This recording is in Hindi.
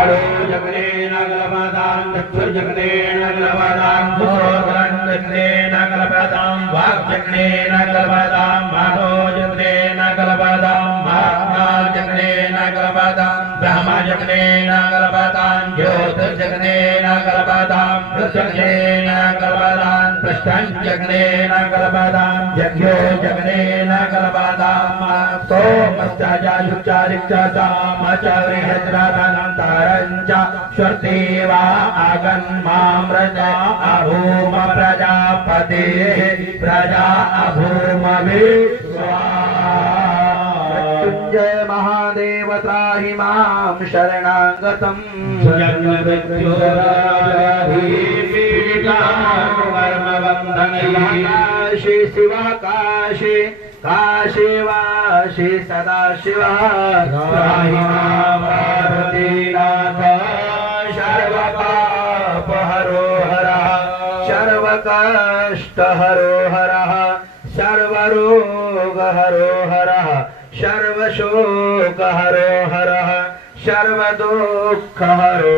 जगनेन कल्पतां चक्षुर्जगनेन कल्पतां श्रोत्रजगनेन कल्पतां वाक्जगनेन कल्पतां मनोजगनेन कल्पतां महाजगनेन कल्पतां ब्रह्मजगनेन कल्पतां ज्योतिर्जगनेन कल्पतां पृथ्वीजगनेन कल्पतां पृष्ठञ्जगनेन कल्पतां यज्ञो जगनेन कल्पतां सोमश्चारिक्षसामचरिहद्रधनन्तारञ्च श्रुतिवा अगन्मामृत अभूम प्रजापतिः प्रजा अभूम विश्वा। मृत्युञ्जय महादेव त्राहि मां शरणागतम् काशी शिवाकाशी काशी वाशी सदा शिवा त्राहि मां पार्वतीनाथ सर्वपापहरो हरः सर्वकष्टहरो हरः सर्वरोगहरो हरः सर्वशोकहरो हरः सर्वदुःखहरो